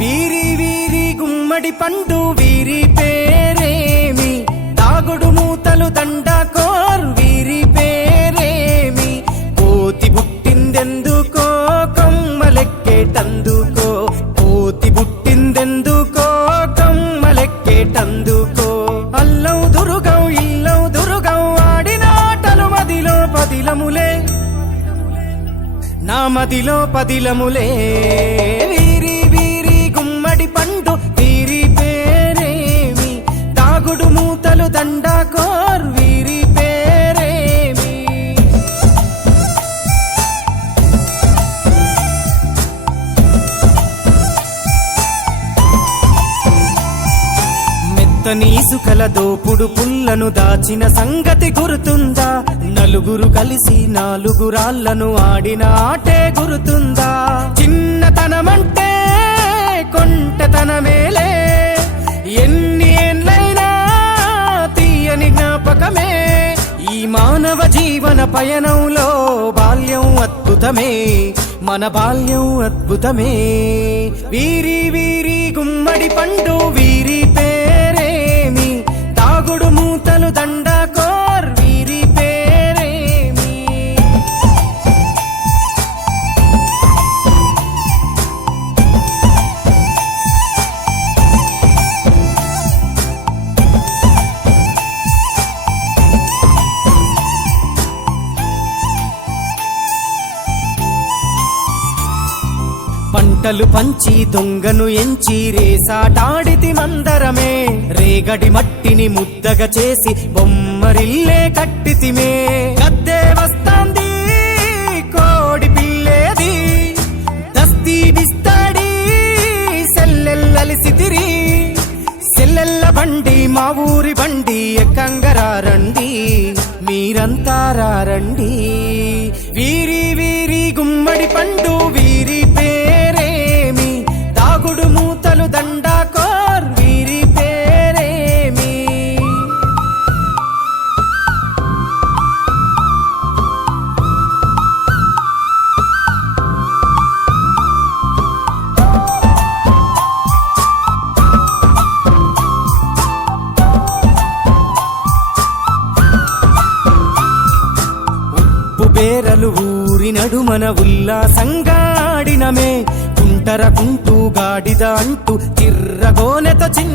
వీరి వీరి గుమ్మడి పండు వీరి పేరేమి, తాగుడు మూతలు దండాకోర్ వీరి పేరేమి, కోతి పుట్టిందెందుకో కొమ్మలెక్కేటందుకో, కోతి పుట్టిందెందుకో కొమ్మలెక్కేటందుకో, అల్లం దురుగం ఇల్లం దురుగం ఆడినాటలు మదిలో పదిలములే, నా మదిలో పదిలములే. వీరి వీరి గుమ్మడి పండు వీరి పేరేమి, తాగుడు మూతలు దండాకోర్ వీరి పేరేమి. మెత్తని ఇసుకల దోపుడు పుల్లను దాచిన సంగతి గుర్తుందా, నలుగురు కలిసి నాలుగురాళ్లను ఆడిన ఆటే గుర్తుందా, చిన్నతనమంటే కొంటతనమేలే, ఎన్ని ఏండ్లైనా తీయని జ్ఞాపకమే, ఈ మానవ జీవన పయనంలో బాల్యం అద్భుతమే, మన బాల్యం అద్భుతమే. వీరి వీరి గుమ్మడి పండు వీరి పేరేమి, తాగుడు మూతలు దండాకోర్ వీరి పేరేమి. పంటలు పంచి దొంగను ఎంచి రేసాటాడితి మందరమే, రేగడి మట్టిని ముద్దగా చేసి బొమ్మరిల్లే కట్టితిమే, గద్దే వస్తాంది కోడి పిల్లేది, దస్తీ బిస్తాడి సెల్లెల్లలిసితిరి, సెల్లెల్ల బండి మా ఊరి బండి ఎక్కంగరారండి, మీరంతా రారండి. వీరి వీరి గుమ్మడి పండు వీరి పేరేమి, తాగుడు మూతలు దండాకోర్ వీరి పేరేమి. బేరలు ఊరి నడుమన ఉల్లాసంగా ఆడినమే, కుంటర కుంటూ గాడిద అంటూ చిర్రగోనెతో చిన్న